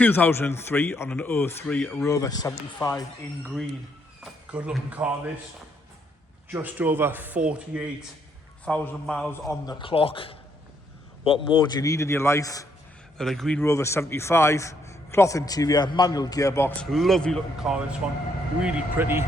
2003 on an 03 Rover 75 in green. Good looking car this. Just over 48,000 miles on the clock. What more do you need in your life than a green Rover 75? Cloth interior, manual gearbox, lovely looking car this one, really pretty.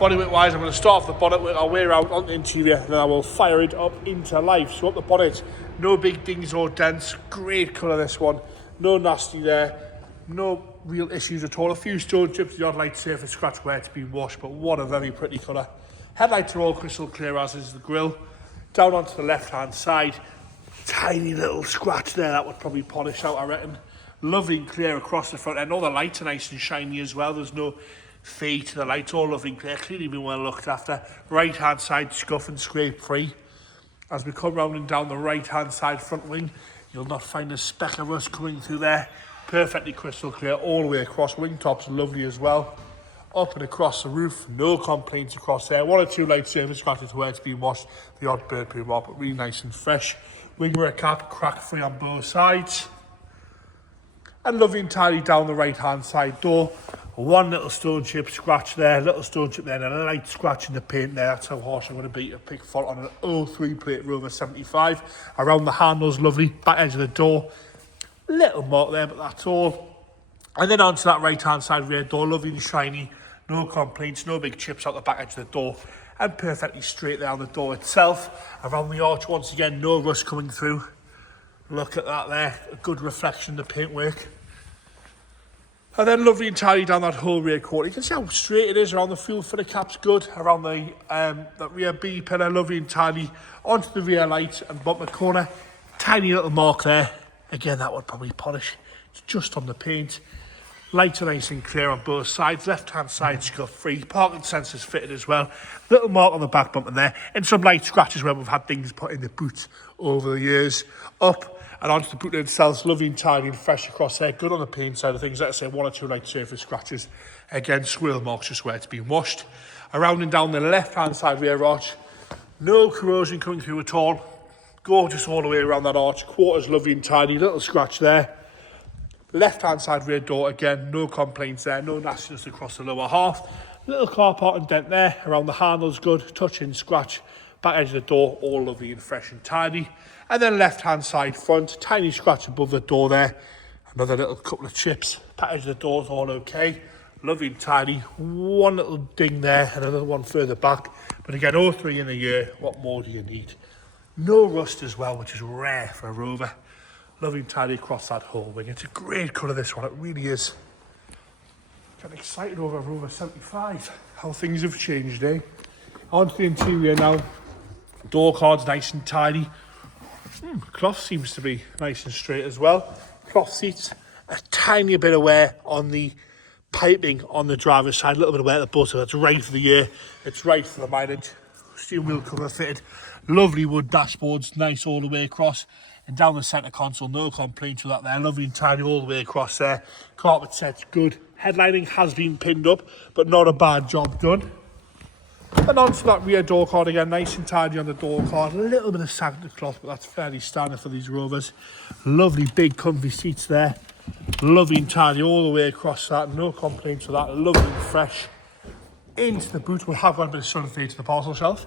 Bodywork wise, I'm going to start off the bonnet, work our way around on the interior, and then I will fire it up into life. So up the bonnet, no big dings or dents, great colour this one, no nasty there, no real issues at all. A few stone chips, the odd light surface scratch where it's been washed, but what a very pretty colour. Headlights are all crystal clear, as is the grille. Down onto the left hand side, tiny little scratch there that would probably polish out, I reckon. Lovely and clear across the front end. All the lights are nice and shiny as well. There's no fade to the lights, all lovely and clear, clearly been well looked after. Right hand side scuff and scrape free. As we come round and down the right hand side front wing, you'll not find a speck of rust coming through there. Perfectly crystal clear all the way across. Wing tops are lovely as well. Up and across the roof, no complaints across there. One or two light surface scratches where it's been washed, the odd bird poo mark, but really nice and fresh. Wing mirror cap crack free on both sides. And lovely and tidy down the right hand side door. One little stone chip scratch there, little stone chip there, and a light scratch in the paint there. That's how harsh I'm going to be. A big fault on an 03 plate Rover 75. Around the handles, lovely. Back edge of the door, little mark there, but that's all. And then onto that right hand side rear door, lovely and shiny. No complaints, no big chips out the back edge of the door. And perfectly straight there on the door itself. Around the arch, once again, no rust coming through. Look at that there, a good reflection of the paintwork. And then lovely and tidy down that whole rear quarter. You can see how straight it is around the fuel filler cap's good. Around the that rear B pillar, lovely and tidy. Onto the rear light and bumper corner. Tiny little mark there. Again, that would probably polish. It's just on the paint. Lights are nice and clear on both sides. Left hand side scuff free. Parking sensors fitted as well. Little mark on the back bumper there. And some light scratches where we've had things put in the boot over the years. Up and onto the boot itself, lovely and tidy and fresh across there. Good on the paint side of things. Let's say one or two light surface scratches. Again, swirl marks just where it's been washed. Around and down the left hand side rear arch. No corrosion coming through at all. Gorgeous all the way around that arch. Quarters lovely and tidy. Little scratch there. Left hand side rear door, again, no complaints there. No nastiness across the lower half. Little car parking dent there. Around the handles, good. Touch in scratch. Back edge of the door, all lovely and fresh and tidy. And then left hand side front, tiny scratch above the door there. Another little couple of chips. Back edge of the door's all okay. Lovely and tidy. One little ding there, another one further back. But again, all three in a year. What more do you need? No rust as well, which is rare for a Rover. Lovely and tidy across that whole wing. It's a great colour, this one. It really is. Getting excited over a Rover 75. How things have changed, eh? Onto the interior now. Door cards nice and tidy. Cloth seems to be nice and straight as well. Cloth seats. A tiny bit of wear on the piping on the driver's side. A little bit of wear at the bottom. That's right for the year. It's right for the mileage. Steering wheel cover fitted. Lovely wood dashboards. Nice all the way across. And down the centre console, no complaints with that there. Lovely and tidy all the way across there. Carpet set's good. Headlining has been pinned up, but not a bad job done. And onto that rear door card again, nice and tidy on the door card. A little bit of sag in the cloth, but that's fairly standard for these Rovers. Lovely big comfy seats there. Lovely and tidy all the way across that. No complaints with that. Lovely and fresh. Into the boot, we'll have got a bit of sun fade to the parcel shelf.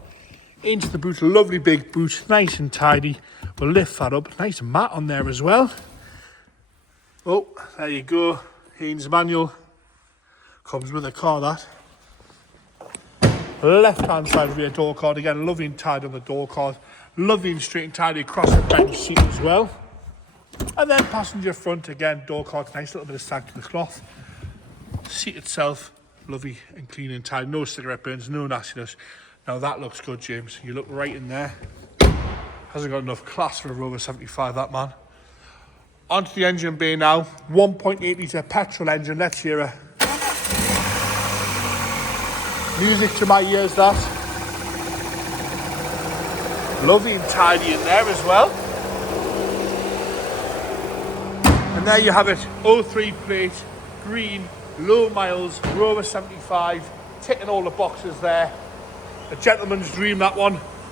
Into the boot, lovely big boot, nice and tidy. We'll lift that up, nice mat on there as well. Oh, there you go. Haynes manual. Comes with a car, that. Left hand side rear door card, again, lovely and tidy on the door card. Lovely and straight and tidy across the bench seat as well. And then passenger front, again, door card, nice little bit of sag to the cloth. Seat itself, lovely and clean and tidy. No cigarette burns, no nastiness. Now that looks good, James. You look right in there. Hasn't got enough class for a Rover 75, that man. Onto the engine bay now. 1.8 litre petrol engine. Let's hear it. Music to my ears, that. Lovely and tidy in there as well. And there you have it. 03 plate, green, low miles, Rover 75. Ticking all the boxes there. A gentleman's dream, that one.